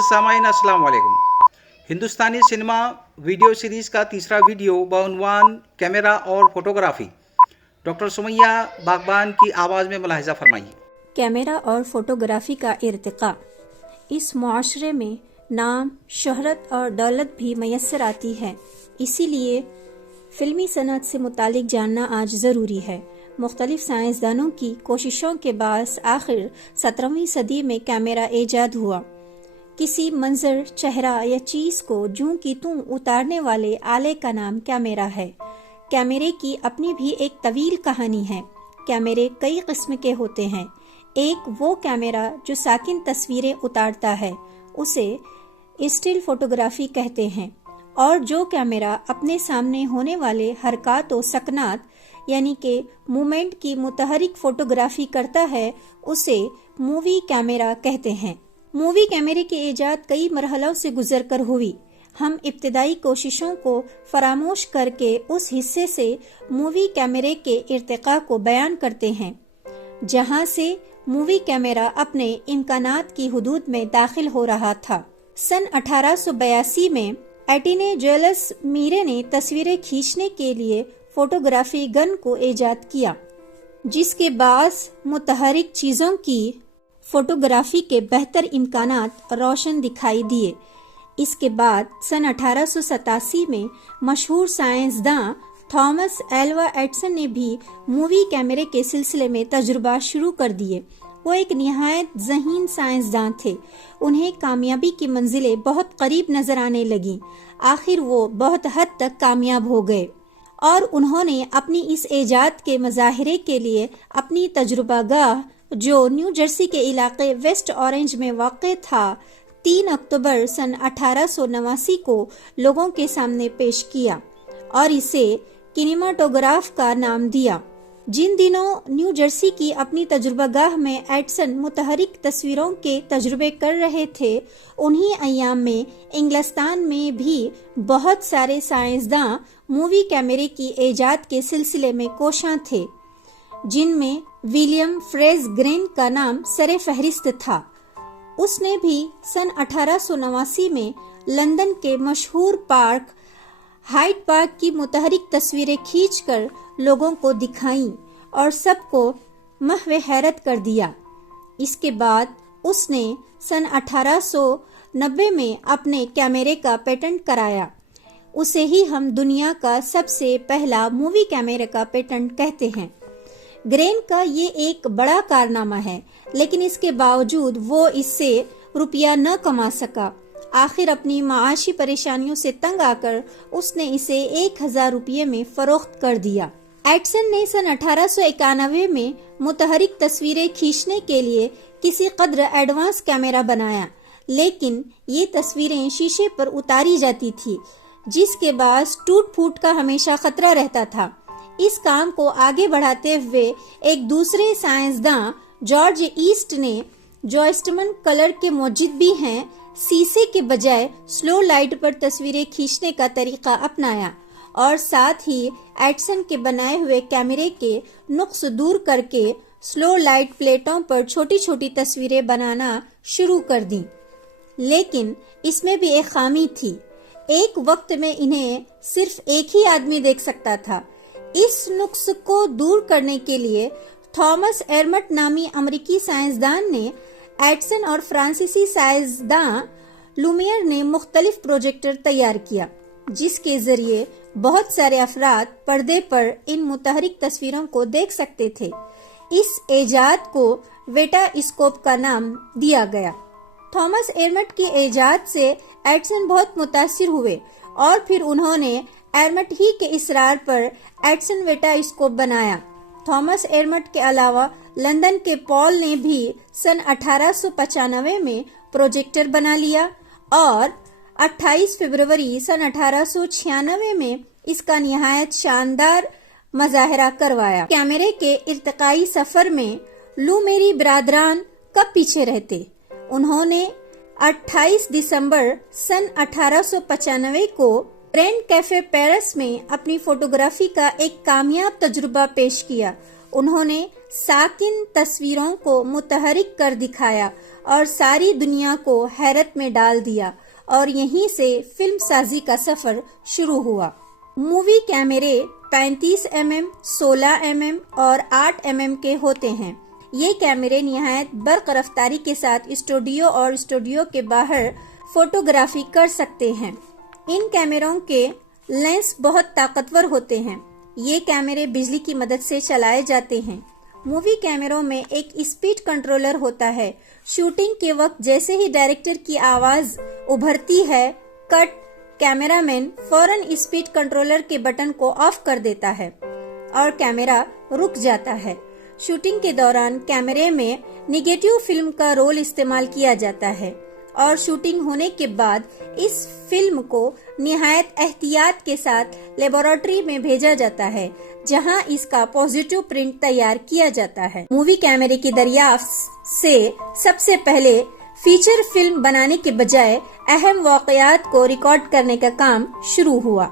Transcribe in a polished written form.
मोअज़्ज़ज़ सामाईन अस्सलाम वालेकुम। हिंदुस्तानी cinema video series का तीसरा वीडियो बउनवान कैमरा और फोटोग्राफी। डॉक्टर सुमैया बागबान की आवाज़ में मुलाहिज़ा फरमाइए। कैमरा और फोटोग्राफी का इर्तिका। इस मुआशरे में नाम, शोहरत और दौलत भी मैसर आती है, इसीलिए फिल्मी सनत से मुतालिक जानना आज ज़रूरी है। मुख्तलिफ साइंसदानों की कोशिशों के बाद आखिर 17वीं सदी में कैमरा ईजाद हुआ। किसी मंजर, चेहरा या चीज़ को जूं की तूं उतारने वाले आले का नाम कैमरा है। कैमरे की अपनी भी एक तवील कहानी है। कैमरे कई किस्म के होते हैं। एक वो कैमरा जो साकिन तस्वीरें उतारता है, उसे स्टिल फोटोग्राफी कहते हैं, और जो कैमरा अपने सामने होने वाले हरकत और सकनात यानी कि मूवमेंट की मुतहरिक फोटोग्राफी करता है, उसे मूवी कैमरा कहते हैं। मूवी कैमरे की ईजाद कई मरहलों से गुजर कर हुई। हम इब्तदाई कोशिशों को फरामोश करके उस हिस्से से मूवी कैमरे के इर्तिका को बयान करते हैं जहां से मूवी कैमरा अपने इम्कानात की हुदूद में दाखिल हो रहा था। सन 1882 में एटिने जुलियस मीरे ने तस्वीरें खींचने के लिए फोटोग्राफी गन को ईजाद किया, जिसके बाद मुतहरिक चीज़ों की फोटोग्राफी के बेहतर इम्कानात रोशन दिखाई दिए। इसके बाद सन 1887 में मशहूर साइंसदान थॉमस एल्वा एडिसन ने भी मूवी कैमरे के सिलसिले में तजुर्बा शुरू कर दिए। वो एक निहायत ज़हीन साइंसदान थे। उन्हें कामयाबी की मंजिलें बहुत करीब नजर आने लगीं। आखिर वो बहुत हद तक कामयाब हो गए और उन्होंने अपनी इस ईजाद के मज़ाहिरे के लिए अपनी तजुर्बागाह, जो न्यू जर्सी के इलाके वेस्ट ऑरेंज में वाक़ था, 3 अक्टूबर सन 1889 को लोगों के सामने पेश किया और इसे किनेमाटोग्राफ का नाम दिया। जिन दिनों न्यू जर्सी की अपनी तजुर्बागाह में एडिसन मुतहरिक तस्वीरों के तजुर्बे कर रहे थे, उन्हीं अयाम में इंग्लिस्तान में भी बहुत सारे साइंसदान मूवी कैमरे की ईजाद के सिलसिले में कोशां थे, जिनमें विलियम फ्रेज ग्रेन का नाम सरे फहरिस्त था। उसने भी सन 1889 में लंदन के मशहूर पार्क हाइड पार्क की मुतहरिक तस्वीरें खींचकर लोगों को दिखाईं और सबको महवे हैरत कर दिया। इसके बाद उसने सन 1890 में अपने कैमरे का पेटेंट कराया। उसे ही हम दुनिया का सबसे पहला मूवी कैमरे का पेटेंट कहते हैं। ग्रेन का ये एक बड़ा कारनामा है, लेकिन इसके बावजूद वो इससे रुपया न कमा सका। आखिर अपनी माशी परेशानियों से तंग आकर उसने इसे 1000 रुपये में फरोख्त कर दिया। एडिसन ने सन 1891 में मुतहरिक तस्वीरें खींचने के लिए किसी कदर एडवांस कैमरा बनाया, लेकिन ये तस्वीरें शीशे पर उतारी जाती थी, जिसके बाद टूट फूट का हमेशा खतरा रहता था। इस काम को आगे बढ़ाते हुए एक दूसरे साइंसदान जॉर्ज ईस्ट ने, जो ईस्टमन कलर के मौजिद भी हैं, शीशे के बजाय स्लो लाइट पर तस्वीरें खींचने का तरीका अपनाया और साथ ही एडिसन के बनाए हुए कैमरे के नुक्स दूर करके स्लो लाइट प्लेटों पर छोटी छोटी तस्वीरें बनाना शुरू कर दी। लेकिन इसमें भी एक खामी थी। एक वक्त में इन्हें सिर्फ एक ही आदमी देख सकता था। इस नुक्स को दूर करने के लिए थॉमस एरमट नामी अमेरिकी साइंसदान ने एडिसन और फ्रांसीसी साइंसदान लुमियर ने मुख्तलिफ प्रोजेक्टर तैयार किया, जिसके जरिए बहुत सारे अफराद पर्दे पर इन मुतहरिक तस्वीरों को देख सकते थे। इस ईजाद को वेटास्कोप का नाम दिया गया। थॉमस एरमट की ईजाद से एडिसन बहुत मुतासिर हुए और फिर उन्होंने एरमट ही के इसरार पर एडिसन वेटास्कोप बनाया। थॉमस एरमट के अलावा लंदन के पॉल ने भी सन 1895 में प्रोजेक्टर बना लिया और 28 फरवरी सन 1896 में इसका निहायत शानदार मजाहरा करवाया। कैमरे के इर्तिकाई सफर में लुमेरी बिरादरान कब पीछे रहते। उन्होंने 28 दिसंबर सन 1895 को ग्रैंड कैफे पेरिस में अपनी फोटोग्राफी का एक कामयाब तजुर्बा पेश किया। उन्होंने साकिन तस्वीरों को मुतहरिक कर दिखाया और सारी दुनिया को हैरत में डाल दिया और यहीं से फिल्म साजी का सफर शुरू हुआ। मूवी कैमरे 35 mm, 16 mm और 8 mm के होते हैं। ये कैमरे निहायत बर्क रफ्तारी के साथ स्टूडियो और स्टूडियो के बाहर फोटोग्राफी कर सकते हैं। इन कैमरों के लेंस बहुत ताकतवर होते हैं। ये कैमरे बिजली की मदद से चलाए जाते हैं। मूवी कैमरों में एक स्पीड कंट्रोलर होता है। शूटिंग के वक्त जैसे ही डायरेक्टर की आवाज उभरती है, कट, कैमरामैन फौरन स्पीड कंट्रोलर के बटन को ऑफ कर देता है और कैमरा रुक जाता है। शूटिंग के दौरान कैमरे में निगेटिव फिल्म का रोल इस्तेमाल किया जाता है और शूटिंग होने के बाद इस फिल्म को निहायत एहतियात के साथ लेबोरेटरी में भेजा जाता है, जहां इसका पॉजिटिव प्रिंट तैयार किया जाता है। मूवी कैमरे की दरियाफ्त से सबसे पहले फीचर फिल्म बनाने के बजाय अहम वाकयात को रिकॉर्ड करने का काम शुरू हुआ।